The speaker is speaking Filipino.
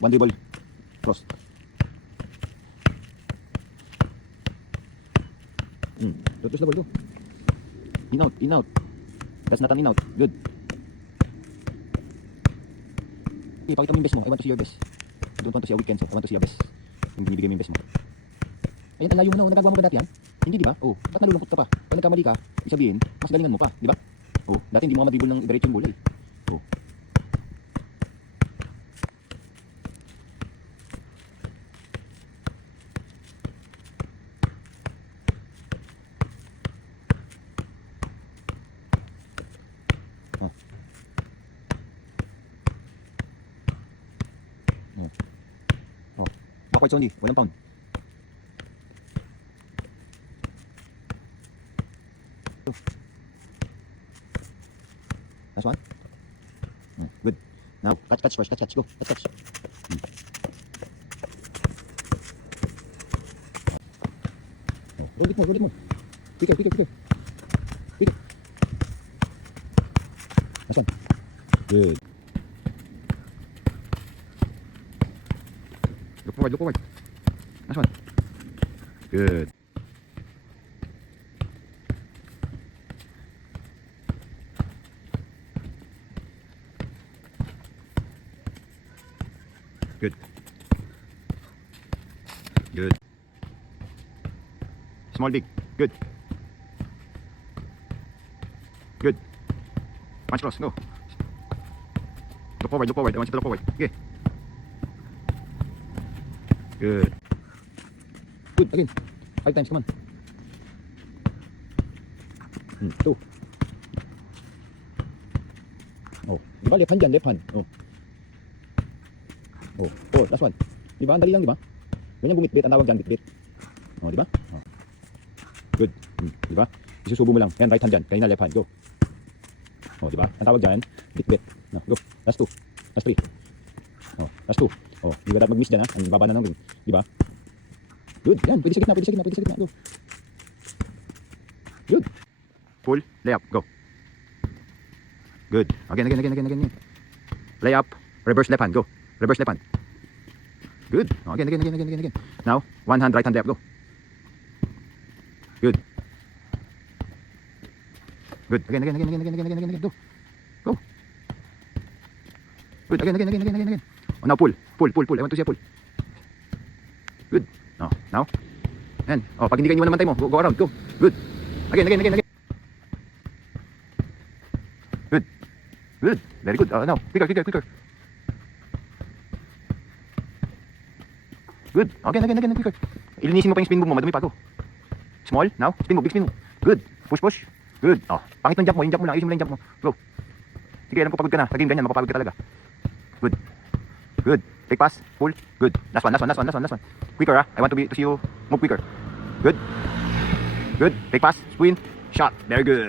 One dribble. Cross. Don't lose the ball, go. In out, in out. That's not an in out. Good. Okay, pakita mo yung best mo. I want to see your best. I don't want to see a weekend, so I want to see your best. Yung binibigay mo yung best mo. Ayan, ang layo mo na. Nagagawa mo ba dati yan? Hindi, di ba? Oh, ba't nalulungkot ka pa? Kung nagkamali ka, isabihin, mas galingan mo pa, di ba? Oh, dati hindi mo nga madribble ng diretso yung bola eh. Oh. Oh. Backwards only, walang pound. Last one. Good. Now, catch first, catch. Go, catch. Roll it mo. Quicker. Last one. Good. Look forward. Last one. Good. Good. Small, big. Good. Punch cross. Go. Look forward. I want you to look forward. Okay. Good. Again. 5 times. Come on. 2. Oh. Diba? Left hand dyan. Left hand. Oh. Last one. Diba? Ang dali lang, diba? Ganyan bumitbit, ang tawag dyan, bitbit. O, diba? O. Good. Diba? Isusubo mo lang. Yan, right hand dyan. Kanina left hand. Go. O, diba? Ang tawag dyan, bitbit. No, go. Last 2. Last 3. O, last 2. O, di ba dapat mag-miss dyan, ha? Ang baba na nung, diba? Good. Yan, pwede sa gitna. Go. Good. Pull, layup, go. Good. Again. Layup, reverse left hand, go. Reverse left hand. Good. Oh, again. Now, one hand, right hand left. Go. Good. Again. Go. Good. Again. Oh, now pull. I want to see a pull. Good. Oh, now. Yan. Oh, pag hindi ka iniwan naman tayo mo, go around. Go. Good. Again. Good. Very good. Now, quicker. Good. Again, quicker. Ilinisin mo pa yung spin move mo, madumi pa. Go. Small, now, spin move, big spin move. Good. Push. Good. Oh, pangit ng jump mo, yung jump mo lang, ayusin mo lang yung jump mo. Go. Sige, alam ko pagod ka na. Sa game ganyan, mapapagod ka talaga. Good. Take pass, pull. Good. Last one. Quicker, ha. I want to see you move quicker. Good. Take pass, spin, shot. Very good.